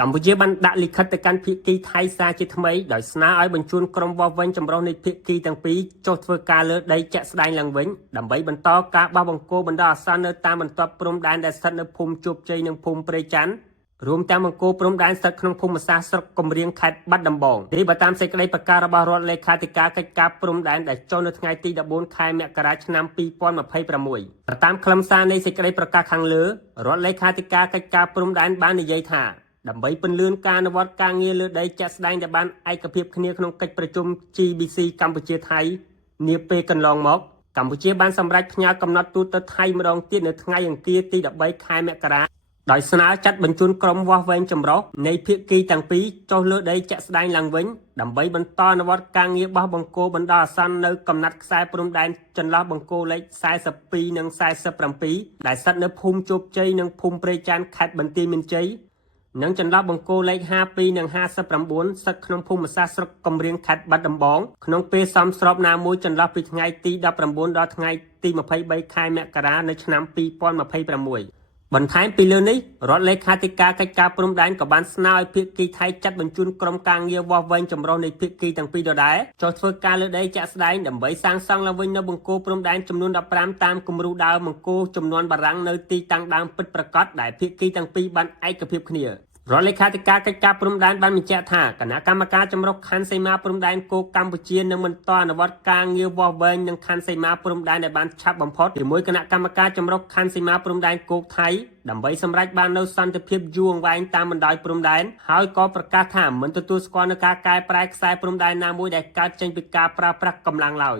កម្ពុជាបានដាក់លិខិតទៅកាន់ភាគីថៃសារជាថ្មីដោយស្នើឲ្យបញ្ជូនក្រុមវាស់វែងចម្រុះនៃភាគីទាំងពីរចុះធ្វើការលើដីជាក់ស្ដែងឡើងវិញដើម្បីបន្តការបោះបង្គោលបណ្ដោះអាសន្ននៅតាមបន្ទាត់ព្រំដែនដែលស្ថិតនៅភូមិជោគជ័យនិងភូមិព្រៃច័ន្ទរួមទាំងបង្គោលព្រំដែនស្ថិតក្នុងភូមិសាស្ត្រស្រុកកំរៀងខេត្តបាត់ដំបងនេះបើតាមសេចក្តីប្រកាសរបស់រដ្ឋលេខាធិការកិច្ចការព្រំដែនដែលចុះនៅថ្ងៃទី14ខែមករាឆ្នាំ2026ប្រតាមខ្លឹមសារនៃសេចក្តីប្រកាសខាងលើរដ្ឋលេខាធិការកិច្ចការព្រំដែនបាននិយាយថាដើម្បីពន្លឿនការអនុវត្តការងារលើដីជាក់ស្ដែងដែលបានឯកភាពគ្នាក្នុងកិច្ចប្រជុំ GBC កម្ពុជាថៃនាពេលកន្លងមកកម្ពុជាបានសម្រេចផ្ញើកំណត់ទូតទៅថៃម្ដងទៀតនៅថ្ងៃអង្គារទី13ខែមករាដោយស្នើចាត់បញ្ជូនក្រុមវាស់វែងចម្រុះនៃភាគីទាំងពីរចុះលើដីជាក់ស្ដែងឡើងវិញដើម្បីបន្តអនុវត្តការងារបោះបង្គោលបណ្ដោះអាសន្ននៅកំណាត់ខ្សែព្រំដែនចន្លោះបង្គោលលេខ42និង47ដែលស្ថិតនៅភូមិជោគជ័យនិងភូមិព្រៃច័ន្ទខេត្តបន្ទាយមានជ័យនិងចន្លោះបង្គោលលេខ52និង59ស្ថិតក្នុងភូមិសាស្ត្រស្រុកកំរៀងខេត្តបាត់ដំបងក្នុងពេលសមស្របណាមួយចន្លោះពីថ្ងៃទី19ដល់ថ្ងៃទី23ខែមករានៅឆ្នាំ2026បន្ថែមពីលើនេះរដ្ឋលេខាធិការកិច្ចការព្រំដែនក៏បានស្នើឲ្យភាគីថៃចាត់បញ្ជូនក្រុមការងារវាស់វែងចម្រុះនៃភាគីទាំងពីរដដែលចុះធ្វើការលើដីជាក់ស្ដែងដើម្បីសាងសង់ឡើងវិញនៅបង្គោលព្រំដែនចំនួន15តាមគំរូដើមបង្គោលចំនួនបារាំងនៅទីតាំងដើមពិតប្រាកដដែលភាគីទាំងពីរបានឯកភាពគ្នារដ្ឋលេខាធិការកិច្ចការព្រំដែនបានបញ្ជាក់ថាគណៈកម្មការចម្រុះខណ្ឌសីមាព្រំដែនគោកកម្ពុជានឹងបន្តអនុវត្តការងារវាស់វែងនឹងខណ្ឌសីមាព្រំដែនដែលបានឆាប់បំផុតជាមួយគណៈកម្មការចម្រុះខណ្ឌសីមាព្រំដែនគោកថៃដើម្បីសម្រេចបាននូវសន្តិភាពយូរអង្វែងតាមបណ្ដោយព្រំដែនហើយក៏ប្រកាសថាមិនទទួលស្គាល់នឹងការកែប្រែខ្សែព្រំដែនណាមួយដែលកើតចេញពីការប្រើប្រាស់កម្លាំងឡើយ